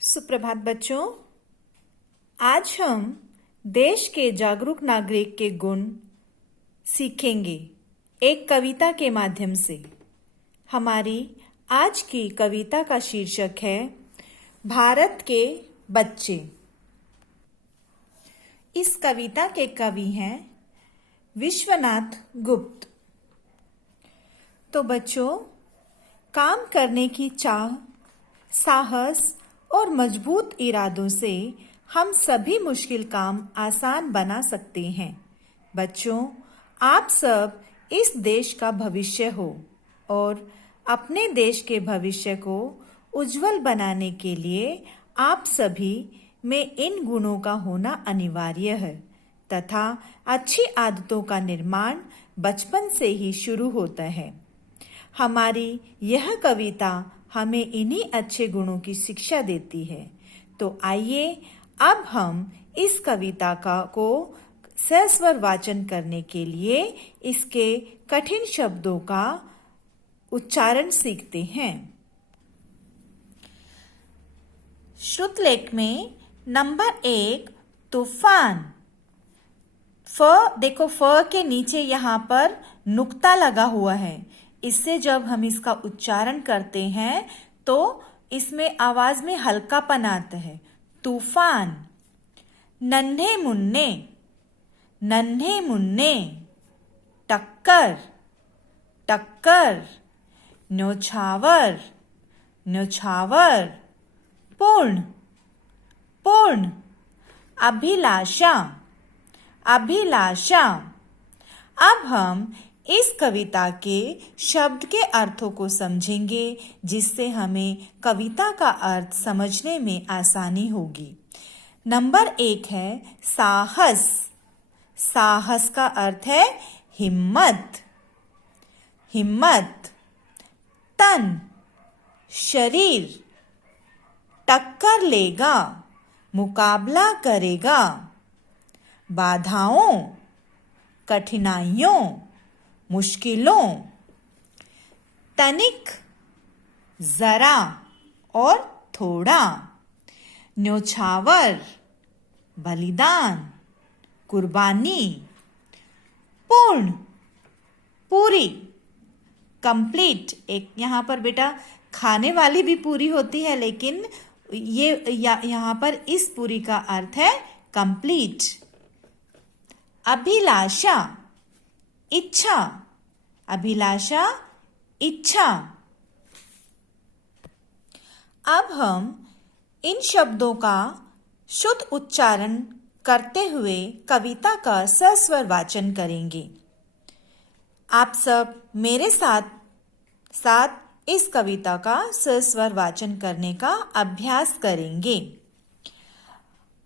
सुप्रभात बच्चों। आज हम देश के जागरूक नागरिक के गुण सीखेंगे एक कविता के माध्यम से। हमारी आज की कविता का शीर्षक है भारत के बच्चे। इस कविता के कवि हैं विश्वनाथ गुप्त। तो बच्चों, काम करने की चाह, साहस और मजबूत इरादों से हम सभी मुश्किल काम आसान बना सकते हैं। बच्चों, आप सब इस देश का भविष्य हो और अपने देश के भविष्य को उज्जवल बनाने के लिए आप सभी में इन गुणों का होना अनिवार्य है तथा अच्छी आदतों का निर्माण बचपन से ही शुरू होता है। हमारी यह कविता हमें इन्हीं अच्छे गुणों की शिक्षा देती है। तो आइए अब हम इस कविता को सस्वर वाचन करने के लिए इसके कठिन शब्दों का उच्चारण सीखते हैं। श्रुतलेख में नंबर 1 तूफान। देखो, फ के नीचे यहाँ पर नुक्ता लगा हुआ है। इससे जब हम इसका उच्चारण करते हैं तो इसमें आवाज में हल्कापन आता है। तूफान। नन्हे मुन्ने, नन्हे मुन्ने। टक्कर, टक्कर। न्योछावर, न्योछावर। पूर्ण, पूर्ण। अभिलाषा, अभिलाषा। अब हम इस कविता के शब्द के अर्थों को समझेंगे, जिससे हमें कविता का अर्थ समझने में आसानी होगी। नंबर 1 है साहस। साहस का अर्थ है हिम्मत, हिम्मत। तन, शरीर। टक्कर लेगा, मुकाबला करेगा। बाधाओं, कठिनाइयों, मुश्किलों। तनिक, जरा और थोड़ा। न्योछावर, बलिदान, कुर्बानी। पूर्ण, पूरी, कंप्लीट। एक यहाँ पर बेटा खाने वाली भी पूरी होती है, लेकिन यहाँ पर इस पूरी का अर्थ है कंप्लीट। अभिलाषा, इच्छा। अभिलाषा, इच्छा। अब हम इन शब्दों का शुद्ध उच्चारण करते हुए कविता का सस्वर वाचन करेंगे। आप सब मेरे साथ साथ इस कविता का सस्वर वाचन करने का अभ्यास करेंगे।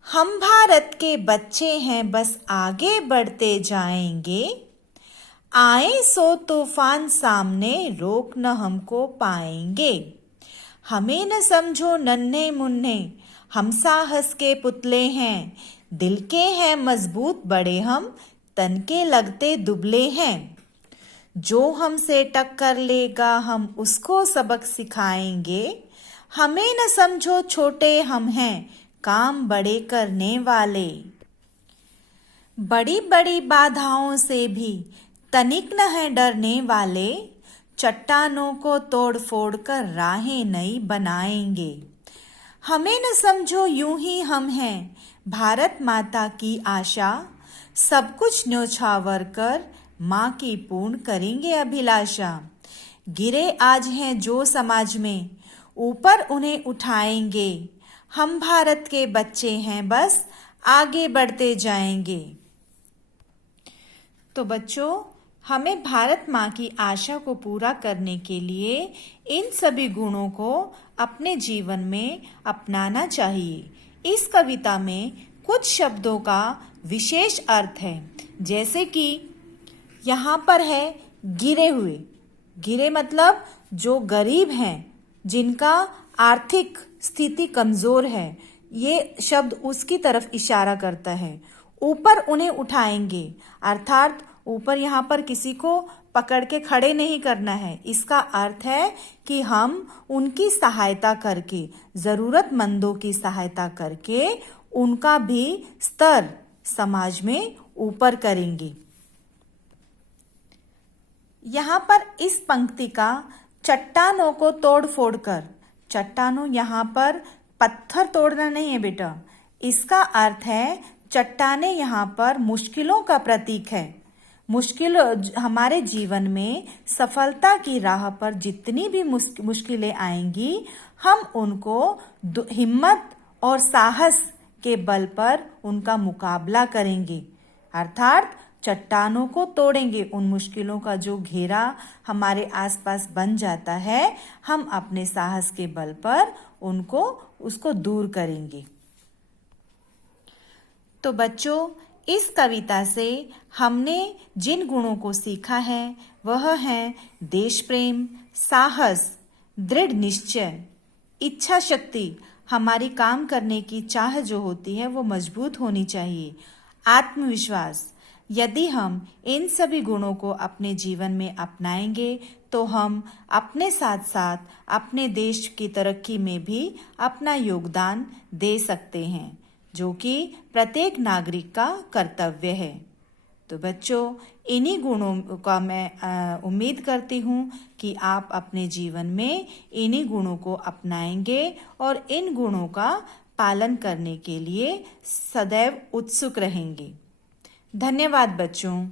हम भारत के बच्चे हैं, बस आगे बढ़ते जाएंगे। आए सो तूफान सामने, रोक न हमको पाएंगे। हमें न समझो नन्हे मुन्ने, हम साहस के पुतले हैं। दिल के हैं मजबूत बड़े हम, तन के लगते दुबले हैं। जो हमसे टक्कर लेगा, हम उसको सबक सिखाएंगे। हमें न समझो छोटे हम हैं, काम बड़े करने वाले। बड़ी बड़ी बाधाओं से भी तनिक न है डरने वाले। चट्टानों को तोड़ फोड़ कर राहें नई बनाएंगे। हमें न समझो यूं ही हम हैं, भारत माता की आशा। सब कुछ न्योछावर कर माँ की पूर्ण करेंगे अभिलाषा। गिरे आज हैं जो समाज में, ऊपर उन्हें उठाएंगे। हम भारत के बच्चे हैं, बस आगे बढ़ते जाएंगे। तो बच्चों, हमें भारत माँ की आशा को पूरा करने के लिए इन सभी गुणों को अपने जीवन में अपनाना चाहिए। इस कविता में कुछ शब्दों का विशेष अर्थ है, जैसे कि यहाँ पर है गिरे हुए। गिरे मतलब जो गरीब हैं, जिनका आर्थिक स्थिति कमजोर है, ये शब्द उसकी तरफ इशारा करता है। ऊपर उन्हें उठाएंगे, अर्थात ऊपर यहाँ पर किसी को पकड़ के खड़े नहीं करना है। इसका अर्थ है कि हम उनकी सहायता करके, जरूरतमंदों की सहायता करके उनका भी स्तर समाज में ऊपर करेंगे। यहाँ पर इस पंक्ति का चट्टानों को तोड़ फोड़ कर, चट्टानों यहाँ पर पत्थर तोड़ना नहीं है बेटा, इसका अर्थ है चट्टाने यहाँ पर मुश्किलों का प्रतीक है। मुश्किल हमारे जीवन में सफलता की राह पर जितनी भी मुश्किलें आएंगी, हम उनको हिम्मत और साहस के बल पर उनका मुकाबला करेंगे, अर्थात चट्टानों को तोड़ेंगे। उन मुश्किलों का जो घेरा हमारे आसपास बन जाता है, हम अपने साहस के बल पर उसको दूर करेंगे। तो बच्चों, इस कविता से हमने जिन गुणों को सीखा है वह है देश प्रेम, साहस, दृढ़ निश्चय, इच्छा शक्ति, हमारी काम करने की चाह जो होती है वो मजबूत होनी चाहिए, आत्मविश्वास। यदि हम इन सभी गुणों को अपने जीवन में अपनाएंगे तो हम अपने साथ साथ अपने देश की तरक्की में भी अपना योगदान दे सकते हैं, जो कि प्रत्येक नागरिक का कर्तव्य है। तो बच्चों, इन्हीं गुणों का मैं उम्मीद करती हूँ कि आप अपने जीवन में इन्हीं गुणों को अपनाएंगे और इन गुणों का पालन करने के लिए सदैव उत्सुक रहेंगे। धन्यवाद बच्चों।